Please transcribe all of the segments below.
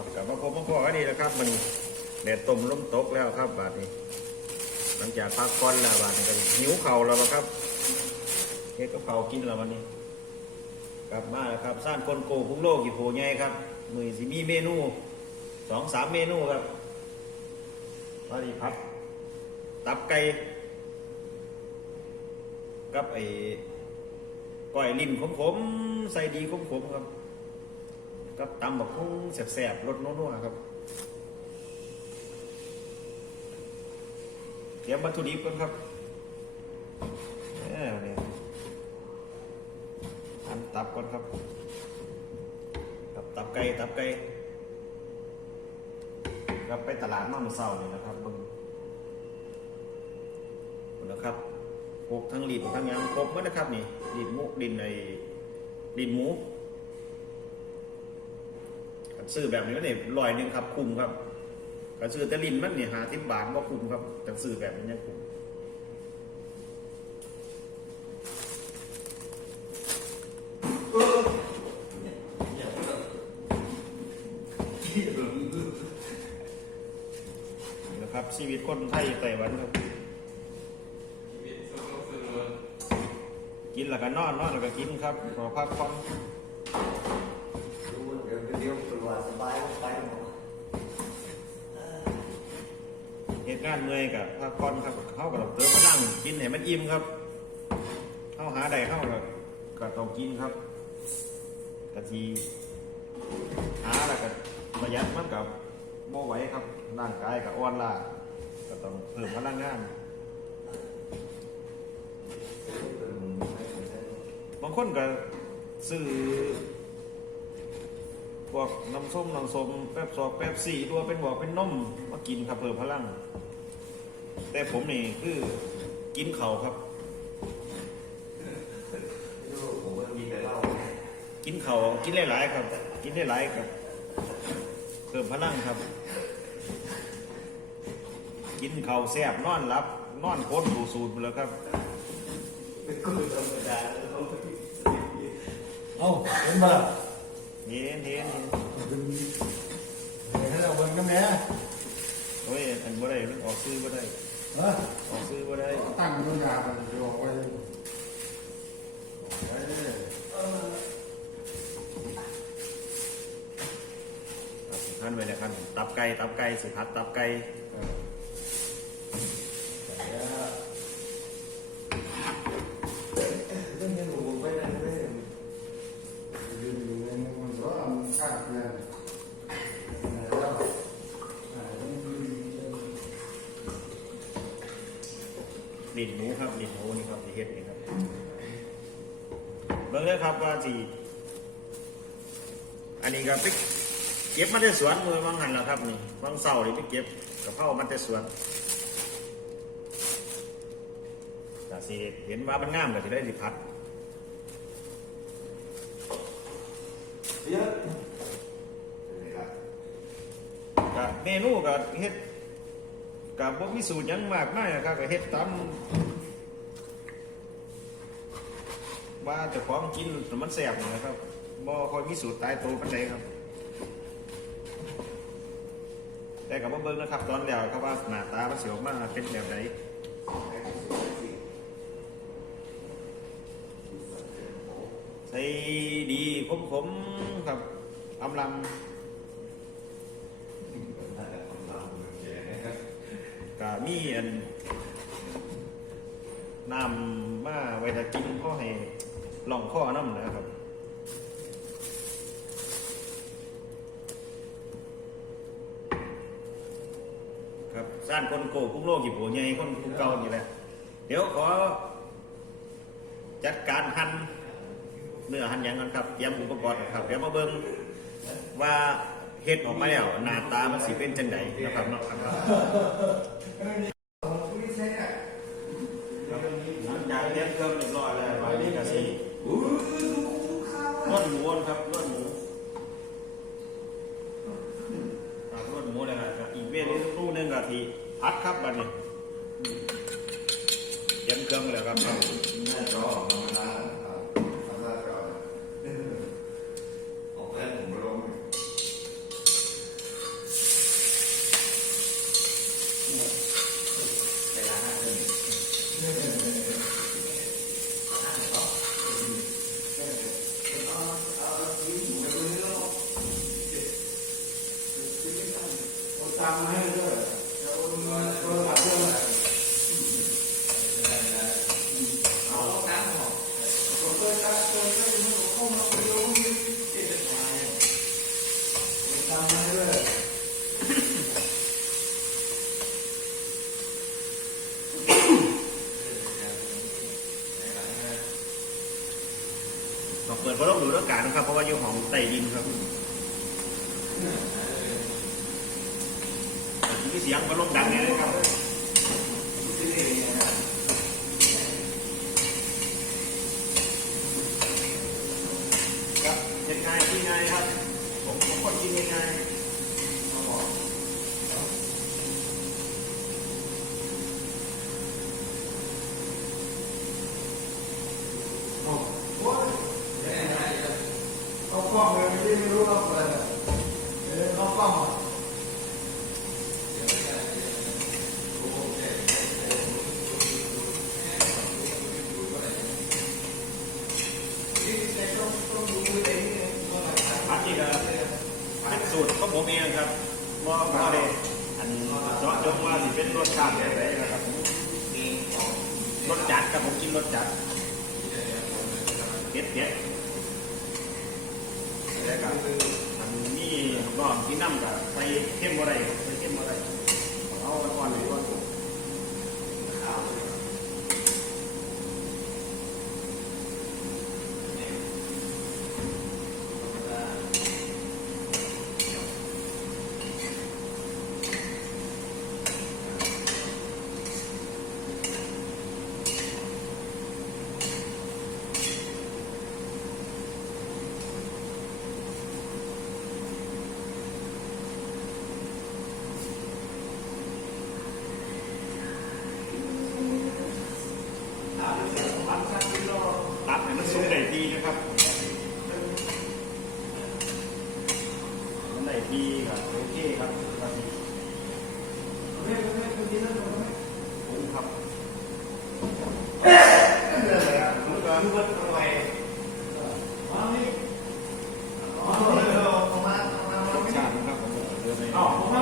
ครับกลับมาพบมาพอกันดีแล้วครับมันแดดต้มล้มตกแล้วครับบาดนี้ หลังจากพักก่อนแล้วบาดนี้ก็หิวเข่าแล้วครับเฮ็ดกับเข่ากินแล้ววันนี้ กลับมาแล้วครับสร้างคนโกพุ่งโลกกี่โผใหญ่ครับมือสิมีเมนูสองสามเมนูครับมาดีพับ ตับไก่กับไอ้ก้อยลิ้นขมๆใส่ดีขมๆครับ กับตำบักหุ่งแสบๆรสนัวๆครับเตรียมวัตถุดิบก่อนครับเออเนี่ยอันตับก่อนครับ ตับตับไก่ตับไก่ครับไปตลาดมาเมื่อเช้านี่นะครับเบิ่งหมดแล้วครับพกทั้งลิ้นทั้งยังครบหมดนะครับนี่ลิ้นหมูดินในลิ้นหมูกัน ซื้อแบบนี้ก็เนี่ยลอยหนึ่งครับคุ้มครับกันซื้อแต่ลินมันเนี่ยหาทิบบาทบ่คุ้มครับกันซื้อแบบนี้ยังคุ้มนะครับ ชีวิตคนไทยไต้หวันครับกินแล้วก็นอนนอนแล้วก็กินครับขอพักผ่อน รู้เดี๋ยวเดี๋ยวปวดสบายไปหมด เหตุงานเมื่อยกับพักผ่อนครับเข้ากับเติมพลังกินให้มันอิ่มครับเข้าหาใดเข้ากับก็ต้องกินครับกะทีหาแล้วก็ประหยัดมันกับโมไหวครับร่างกายกับอ่อนล้าก็ต้องเพิ่มพลังงานบางคนก็ซื้อ พวกน้ำส้มน้ำส้มแป๊บสอกแป๊บสี่ตัวเป็นบอกเป็นนมมากินครับเพิ่มพลัง แต่ผมนี่คือกินเขาครับ ผมก็มีแต่เหล้ากินเขากินหลายๆครับ กินหลายๆครับเพิ่มพลังครับ กินเขาแซ่บนอนรับ นอนโค้นดูสูตรไปแล้วครับเป็นกูธรรมดาเอาเห็นบ่ เห็นเห็นเห็นเป็นเห็นให้เราเบิ่งกันแน่โอ้ยอันบ่ได้มันออกซื้อบ่ได้เออออกซื้อบ่ได้ตั้งต้นยามันจะออกไปออกไปครับท่านไปเลยครับตับไก่ตับไก่สิพัดตับไก่ เออแต่แล้ว เรื่องนี้หนูไปนั่นไม่ ยืนอยู่ในมันร้อนข้างเนี่ยแล้วอ่าต้องยืนอยู่ ดินหมูครับดินหมูนี่ครับที่เฮ็ดนี่ครับเบิ่งเลยครับว่าสิอันนี้ก็ไปเก็บมาแต่สวนมือวังหันแล้วครับนี่วังเสาร์นี่ไปเก็บกระเพรามันแต่สวนแต่สิเห็นว่ามันงามก็สิได้สิพัดเยอะก็เมนูก็เฮ็ด ก็บ่มีสูตรยังมากมายนะครับก็เฮ็ดตามว่าเจะของกินมันแซ่บนี่นะครับบ่ค่อยมีสูตรตายตัวปานใดครับแต่ก็บ่เบิ่งนะครับตอนแล้วครับว่าหน้าตามันสิออกมาเป็นแบบใดใส่ดีขมๆครับอำลำ มีอันนำมาไว้ถ้ากินพ่อให้ลองข้อน้ำนะครับครับสร้างคนโกกุ้งโลกกี่โผใหญ่คนกุ้งเก่านี่แหละเดี๋ยวขอ จัดการหั่นเนื้อหั่นหยังกันครับเตรียมอุปกรณ์ก่อนครับเดี๋ยวมาเบิ่งว่า เฮ็ดออกมาแล้วหน้าตามันสิเป็นจังไดนะครับเนาะครับหลังจากเตรียมเครื่องเรียบร้อยแล้ววันนี้ก็สินวดหมูครับนวดหมูครับนวดหมูเลยครับอีกเมนูตู้หนึงก็ที่พัดครับบัดนี้เตรียมเครื่องแล้วครับหน้าจอธรร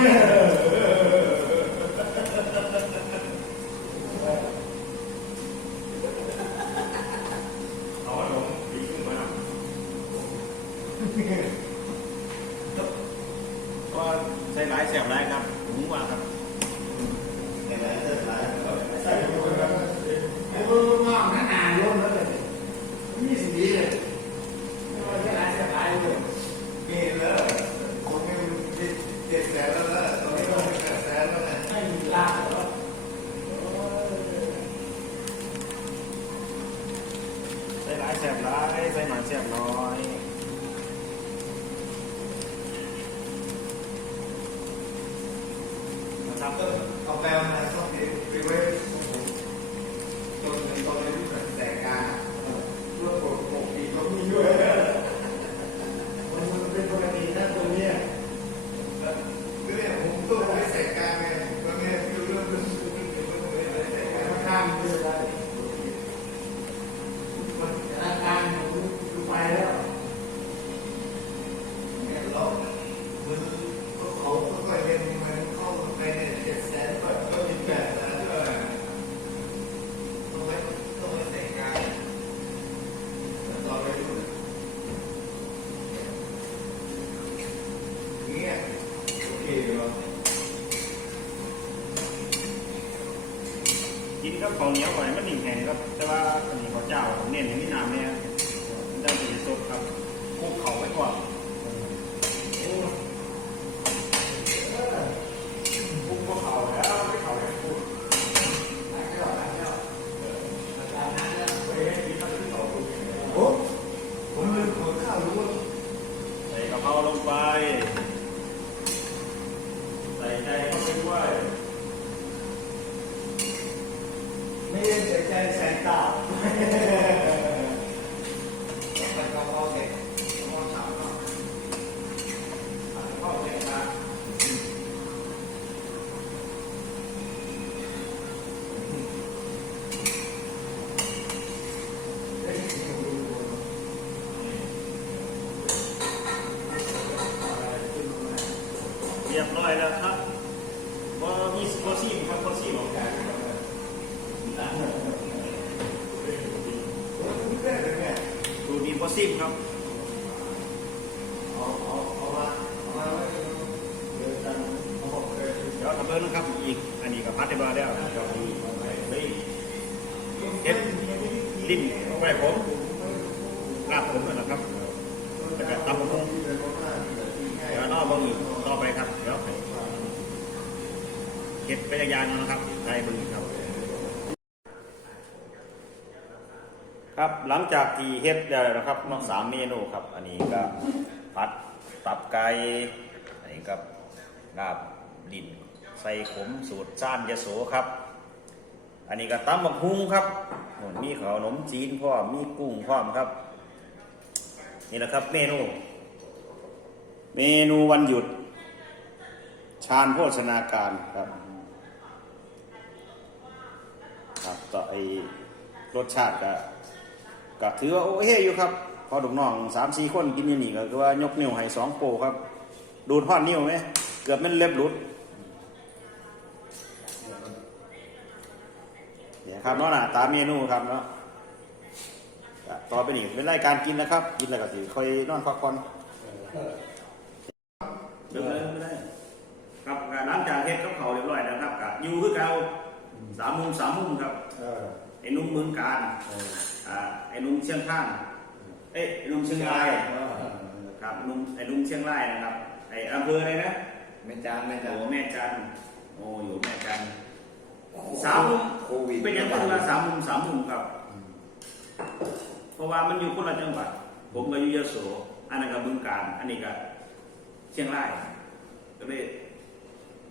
Amen. เจแสนแล้วตอนนี้ต้องแปดแสนแล้วนะไม่มีลาบใส่ร้ายแสบร้ายใส่หน่อยแสบน้อยนะครัเอาแปลมาสักทีไปไว้ กินก็ของเหนียวอะไรมันหนิงแห้งครับ แต่ว่าอันนี้เขาเจ้าเน้นอย่น้น้ำเนี่ยมันได้สีสดครับคลุกเขาไว้ก่อนคลุกเขาแล้วไม่เขาแล้วคลุกโอ้ผมลืมขอข้าวรู้ใส่กระเพราลงไป ใส่ใจเข้าไปด้วย ใจแสนตาเรียบร้อยแล้วครับพอ20พอ40ครับพอ40ออกจาก ดูดีโคซี่ครับเดี๋ยวจังเบอกเลยเดี๋ยวทำเพิ่มนะครับอีกอันนี้กับพัดได้มาแล้วเดี๋ยวดีเฮ้ยเก็บลิ้นเอาไว้ผมลาบผมนะครับแบบตำบักหุ่งเดี๋ยวรอกบางอีกต่อไปครับเดี๋ยวเก็บไปยางๆนะครับได้เบึงครับ ครับหลังจากที่เฮ็ดแล้วนะครับเนอกสามเมนูครับ อันนี้ก็ผัดตับไก่อันนี้ก็ลาบดินใส่ขมสูตรจ้านยโสครับ อันนี้ก็ตำบักฮุ้งครับโน่นมีขนมจีนพร้อมมีกุ้งพร้อมครับ นี่แหละครับเมนู เมนูวันหยุด ชาญโภชนาการครับ ครับต่อไอรสชาติก็ ก็ถือว่าโอเคอยู่ครับพอดุกน้องสามสี่คนกินอยู่นี่ก็คือว่ายกนิ้วให้สองโปครับ ดูดพอดนิ้วไหมเกือบมันเล็บหลุดเดี๋ยครับเนาะนะตามเมนูครับเนาะต่อไปนี่เป็นรายการกินนะครับ กินแล้วก็สิค่อยนอนพักผ่อนเดินเลยไม่ได้ครับก็หลังจากเฮ็ดกับเขาเรียบร้อยแล้วครับก็อยู่คือเก่าสามมุมสามมุมครับ ไอ้นุ่มเมืองการเอออ่าไอ้นุ่มเชียงข้างเอ้ยไอ้นุ่มเชียงรายเออครับนุ่มไอ้นุ่มเชียงรายนะครับไอ้อำเภออะไรนะไม่จานไม่จานโอ้แม่จันทร์โอ้อยู่แม่จันทร์สามมุมโควิดเป็นอยังไงว่าสามมุมสามมุมครับ เพราะว่ามันอยู่คนละจังหวัด ผมก็อยู่ยโสอันนั้นก็บึงการ อันนี้ก็เชียงรายก็เลย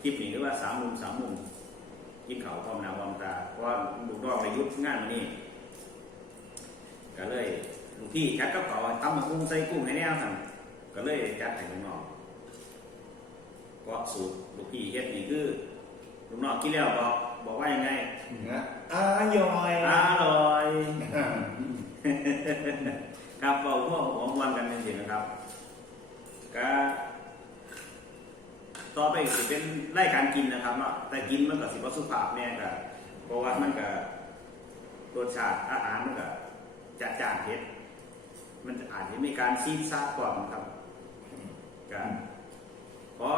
คลิปนี้เรียกว่าสามมุมสามมุม กินเขาวพร้อมหน้าพร้อมตาเพราะว่าลูกน้องไปยุทธงานมานี่ก็เลยหลวงพี่จัดกับเขาวตำมะกุ้งใส่กุ้งให้แน่สั่งก็เลยจัดให้ลูกน้องเพราะสูตรลูกพี่เฮ็ดนี่คือลูกน้องกินแล้วบอกบอกว่ายังไงนะอายอยอร่อยครับเราพวกหัวมวนกันจริงๆนะครับก็ ต่อไปสิเป็นรายการกินนะครับเนาะแต่กินมันก็สิบสุภาพแน่ก็เพราะว่ามันก็รสชาติอาหารมันก็จัดจานเผ็ดมันจะอาจจะมีการซีดซาดก่อนครับก็ขอ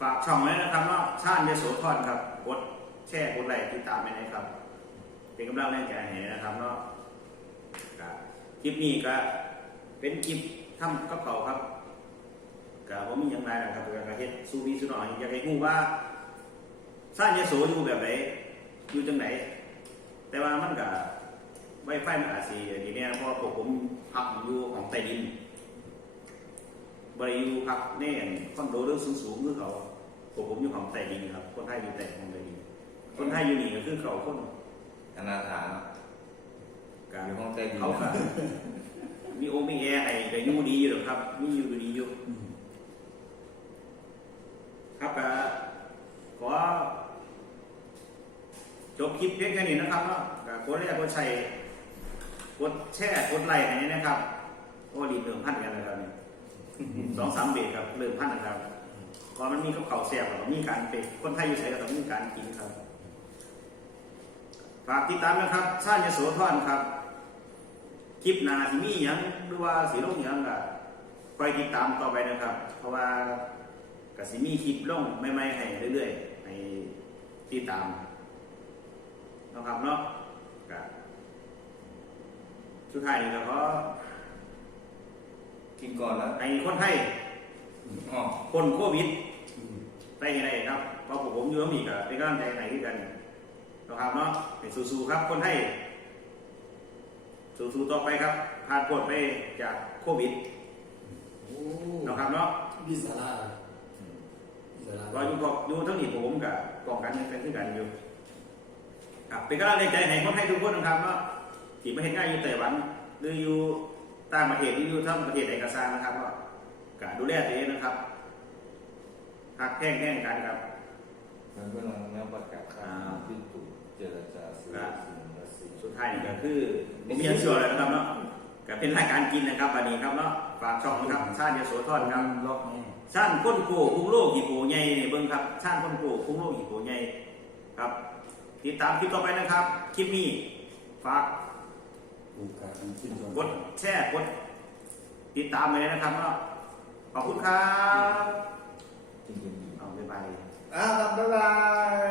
ฝากช่องไว้นะครับเนาะชาติยโสธรครับกดแชร์กดไลค์ติดตามไปนะครับ เป็นกำลังแรงใจให้นะครับเนาะคลิปนี้ก็เป็นคลิปทำกับเขาวครับ ก็ผมมีอย่างไรนะครับก็เฮ็ดสู้พี่สู้น้องอยากให้รู้ว่าสร้างยโสอยู่แบบไหนอยู่จังไหนแต่ว่ามันก็ไวไฟมันอาจสิดีเนี่ยเพราะว่าพวกผมพักอยู่ของใต้ดินบริอยู่พักแน่นคอนโดเรื่องสูงๆคือเขาพวกผมอยู่ของใต้ดินครับ คนไทยอยู่ใต้ของใต้ดินคนไทยอยู่นี่ก็คือเขาคนอนาถาการอยู่ห้องใต้ดินเขาก็มีโอมีแอร์ให้ได้อยู่ดีอยู่หรอกครับมีอยู่ดีอยู่ ครับก็ขอ จบคลิปเพียงแค่นี้นะครับเนาะก็กดแรกกดใช้กดแช่กดไลค์ให้นะครับ โอ้รีบเริ่มพันกันแล้วครับเนี่ยสองสามเบรกครับเริ่มพันนะครับพอมันมีกับเขาแซ่บแล้วก็มีการเป็ดคนไทยอยู่ใส่ก็ต้องมีการกินครับฝากติดตามนะครับชาญยโสธรครับ คลิปนาที่มีหยังหรือว่าสีลงหยังก็คอยติดตามต่อไปนะครับ เพราะว่าก็สิมีคลิปลงใหม่ๆให้เรื่อยๆให้ติดตาม นะครับเนาะก็สุดท้ายนี่ก็ขอกินก่อนแล้วให้คนไทยอ๋อคนโควิดได้ยังไงครับเพราะผมอยู่กับมีกับเป็นกำลังใจให้ด้วยกันนะครับเนาะให้สู้ๆครับ คนไทยสู้ๆต่อไปครับ ผ่านพ้นไปจากโควิดโอ้นะครับเนาะมีสาระมีสาระก็อยู่กับอยู่ทั้งนี้ผมกับป้องกันเป็นที่กันอยู่ ครับเป็นกำลังใจให้คนไทยทุกคนนะครับเนาะที่มาเห็นงานอยู่ไต้หวันหรืออยู่ต่างประเทศหรืออยู่ทั้งประเทศใดก็ตามนะครับก็กดูแลตัวเองนะครับหักแห้งแห้งกันครับมันกำลังแนวประกาศข่าวที่ถูกเจรจาซื้อสิ่งละสิ่งสุดท้ายนี่ก็คือผมมีอย่างเชื่อเลยนะครับเนาะก็เป็นรายการกินนะครับวันนี้ครับเนาะฝากช่องนะครับชาติยโสธรครับล็อกนี่ชาติก้นโกคุ้งโลกหิโปใหญ่นี่เบิ่งครับชาติก้นโกคุ้งโลกหิโปใหญ่ครับ ติดตามคลิปต่อไปนะครับ คลิปนี้ฝากกูการมันขึ้นกดแชร์กดติดตามเลยนะครับเนาะขอบคุณครับจริงๆเอาบ๊ายบายอ่าบ๊ายบาย